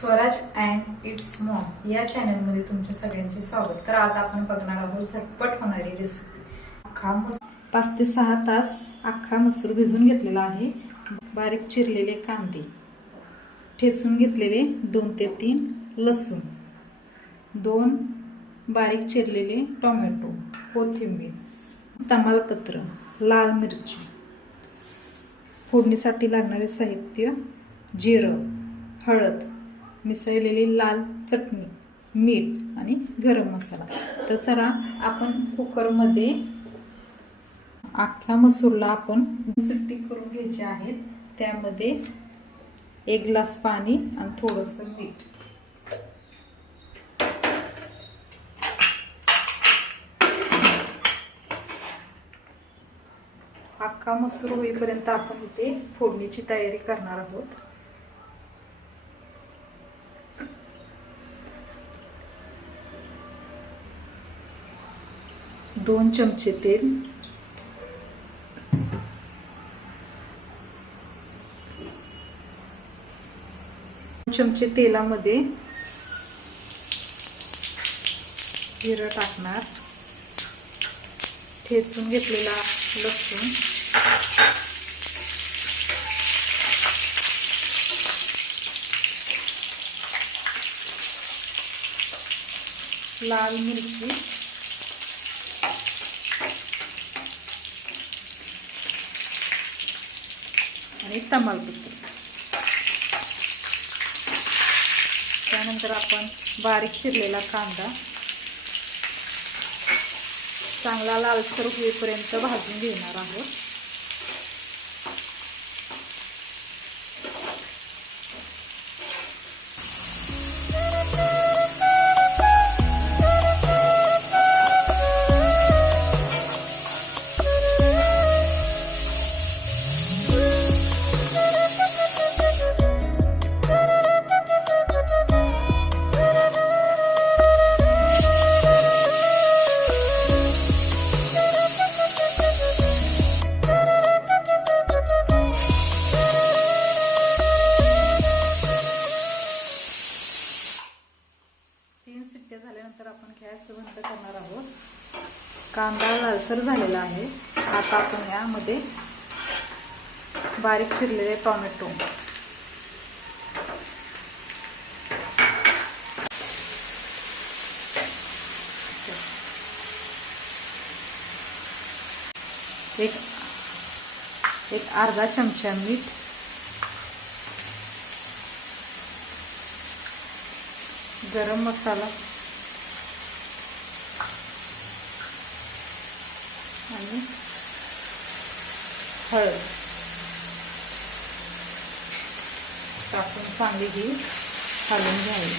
Swaraj and it's Maugham या चॅनलमध्ये तुमच्या सगळ्यांचे स्वागत. तर आज आपण बघणार आहोत झटपट होणारी रेसिपी. अख्खा मसूर 5 ते 6 तास अख्खा मसूर भिजून घेतलेला आहे. बारीक चिरलेले कांदे, ठेचून घेतलेले 2 ते 3 लसूण, 2 बारीक चिरलेले टोमॅटो, कोथिंबीर, तमालपत्र, लाल मिरची. फोडणीसाठी लागणारे साहित्य: जिरं, हळद, मिसळलेली लाल चटणी, मीठ आणि गरम मसाला. तर चला आपण कुकरमध्ये अख्ख्या मसूरला आपण शिट्टी करून घ्यायची आहे. त्यामध्ये 1 ग्लास पाणी आणि थोडंसं मीठ. अख्खा मसूर होईपर्यंत आपण इथे फोडणीची तयारी करणार आहोत. दोन चमचे तेल, 2 चमचे तेलामध्ये जिरं टाकणार, ठेचून घेतलेला लसूण, लाल मिरची, आणि तमालपत्र. त्यानंतर आपण बारीक चिरलेला कांदा चांगला लालसर होईपर्यंत भाजून घेणार आहोत. झाल्यानंतर आपण गॅस बंद करणार आहोत. कांदा लालसर झालेला आहे. आता आपण यामध्ये बारीक चिरलेले टोमॅटो, एक अर्धा चमचा मीठ, गरम मसाला आणि हळद टाकून चांगली ही हलवून घ्यावी.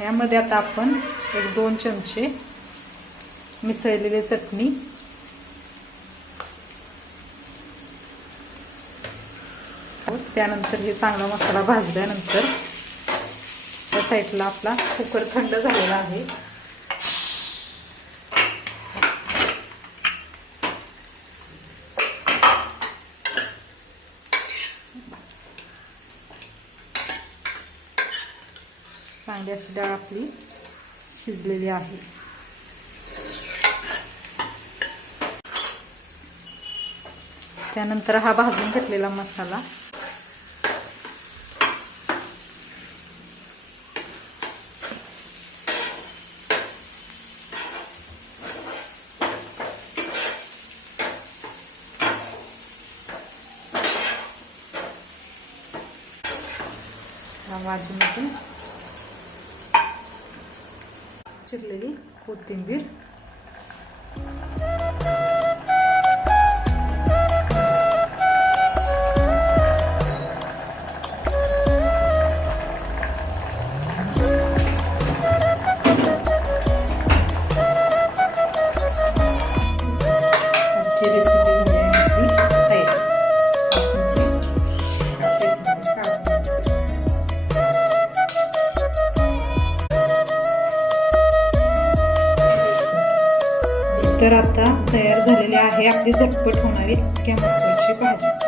यामध्ये आता आपण 1-2 चमचे मिसळलेली चटणी, त्यानंतर हे चांगला मसाला भाजल्यानंतर या साईडला आपला कुकर थंड झालेला आहे. चांगली अशी डाळ आपली शिजलेली आहे. त्यानंतर हा भाजून घेतलेला मसाला भाजीमध्ये चिरलेली कोथिंबीर, तर आता तयार झालेली आहे आपली झटपट होणारी अख्ख्या मसूरची भाजी.